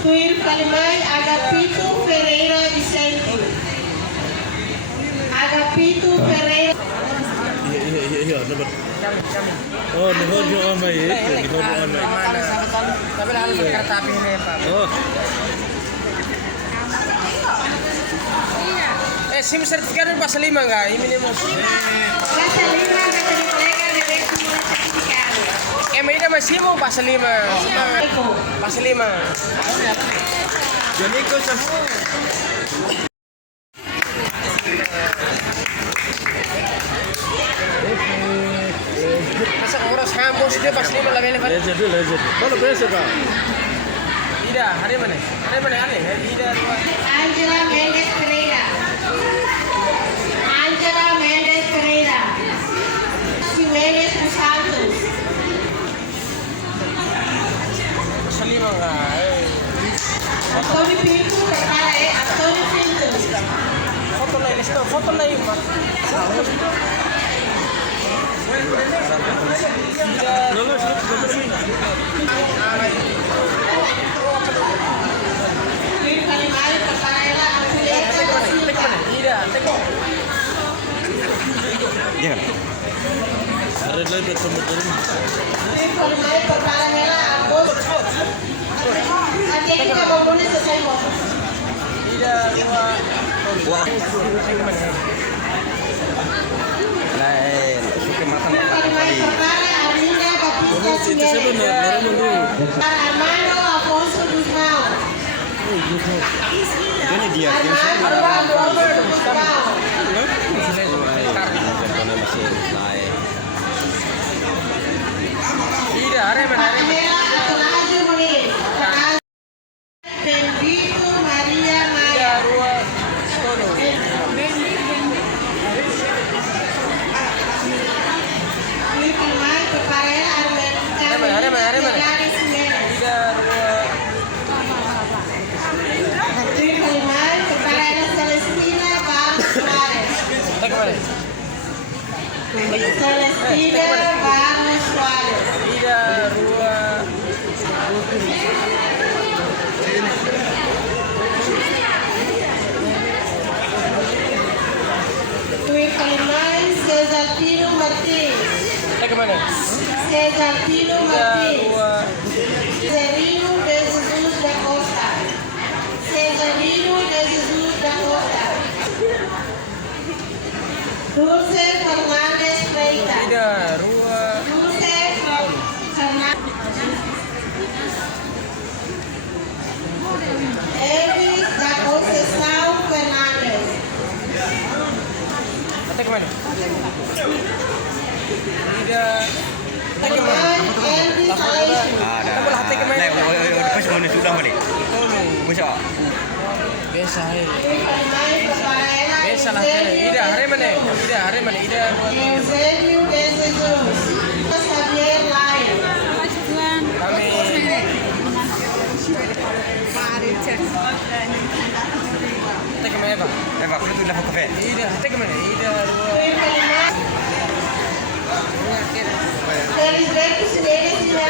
Tuir Palimay, Agapito Ferreira Vicente. Agapito Ferreira. Iya, nomor. Oh, nuhun yung amay eh. Nuhun yung amay. Tapi harus kereta api ini, Pak. Oh, SIM sertifikat itu pasal 5 enggak? Ini minimum. Pasal 5 kata mereka debes sertifikat. Ini masih mau pasal 5. Pasal 5. jadi ikut Masa ngurus kampus dia pasal 5 lah level. Legend. Kalau biasa Kak. Ida, hari mana? Ida dua. Angela Mendes Pereira. Angela Mendes Pereira. Jimenez Santos. Pasal 5 enggak? Antônio Pinto, prepara aí, Antônio Pinto. Foto lain, Mas. Lulus. Tuir Palimay, prepara ela, Antonieta. Ida, tengok. Ada lagi ketemu turun. Tuir Palimay, prepara ela, Agus. Nanti kita ngomongin selesai kok. Ida dua. Wah. Lain, suka matang Tuir Palimay, prepara Arlinda Batista Itu siapa Jimenez. nak dulu? Armando Afonso Guzmão. Ini dia yang Armando Afonso Guzmão. Ida, hari mana? Pamela Atonásio Muniz. Benedito Maria Ida Maia. dua. Solo. Tuir Palimay, prepara ela, Hari mana? Jimenez. Ida dua. Tuir Palimay, prepara ela, Celestina Barros Soares. Tengok mana? Celestina Barros Soares. Ida dua. Tuir Palimay, Cesar Pino Martins. Tengok mana? Cesar Pino Ida Martins. dua. Cesarino de Jesus da Costa. Cesarino de Jesus da Costa. Dulce Fernandes Freitas. Ida dua. Dulce Fernandes. Elvis da Conceição Fernandes. Tengok mana? Ida. Tengok mana? Elvis Aleixo. Ada. Bola hati ke mana? Lepas mana sudah balik. Tolong. Besok. Biasa hai. Tuir Palimay, prepara ela, Biasa lah. Ida, hari mana? Ida dua. Eusébio de Jesus. Javier Laio. Kami. Tengok mana Pak? Lepas itu dah kafe. Ida, tengok mana? Ida dua. Tuir Palimay. Felisberto Cineres ya.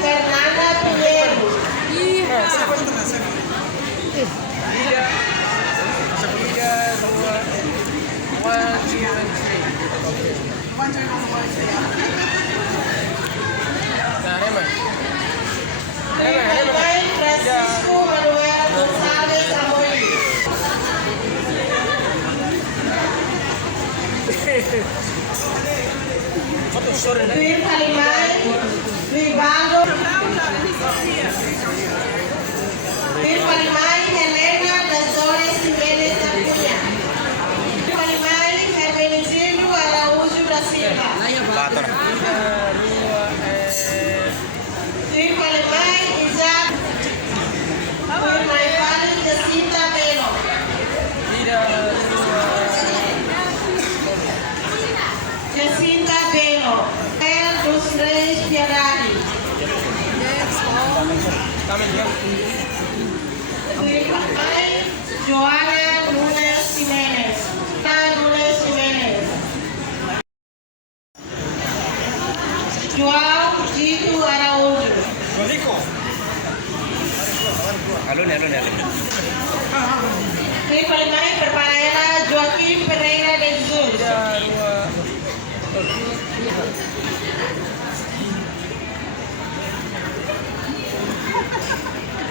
Fernanda Pinheiro. Ida. Ida dua. 1, 2, and 3. Nah, Reman. Palimay Francisco Manuel Gonçalves Amorim. Foto sore na. Tuir Palimay Rivaldo. Tuir Palimay Helena das Dores Jimenez da Cunha. Tuir Palimay Hermenegildo Araújo da Silva. Baton. Ida dua. Tuir Palimay Isaac. Tuir Palimay Jacinta Belo. Ida dua. Jacinta Belo. El dos Tim Palimai Perparaela Joaquim Pereira de Jesus. 3,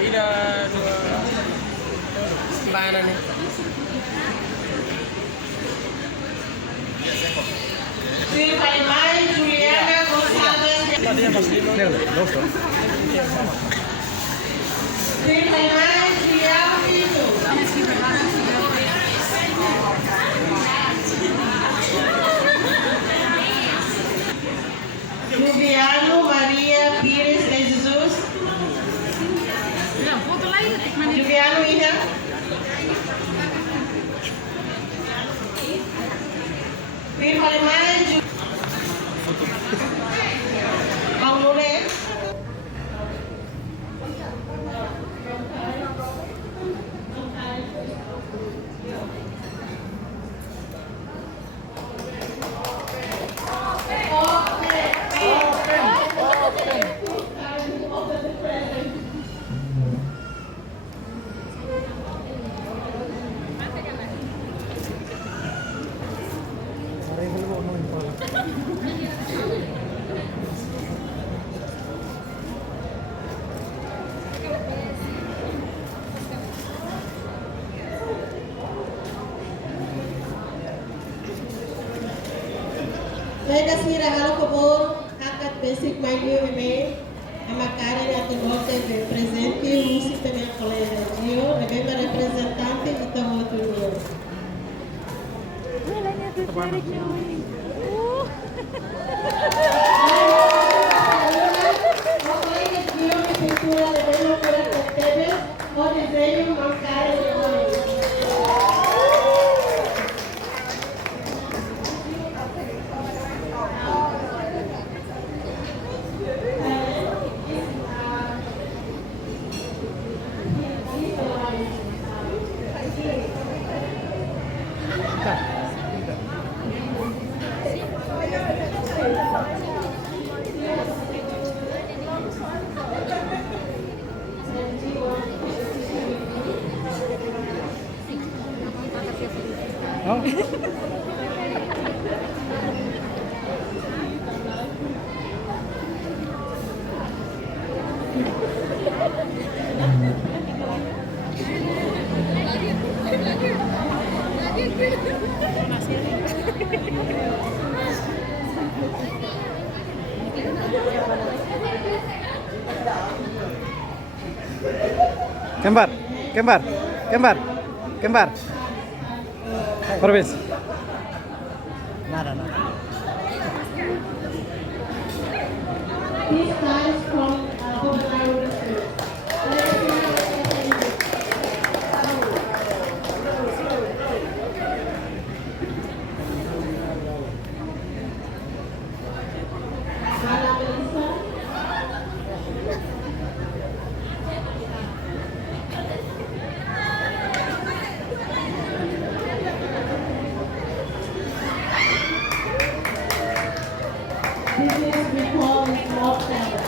2, 1. Mana nih? Tim Palimai Juliana Gonçalves. Tim Palimai Juliana Pinto. Juliano Maria Pires de Jesus. Juliano Ina. Tim Palimai Bang Nure. Saya sira halo kebor hakat basic mayu ime amakare na tenote presente musi tene colega Gio deve representante ita voto mio. Colega Gio de pintura de belo para tetes o desenho mancare de oi. Kembar. Pervis. Nada. These guys from Hohenheim District. Mala Melissa. This is we call it mock salad.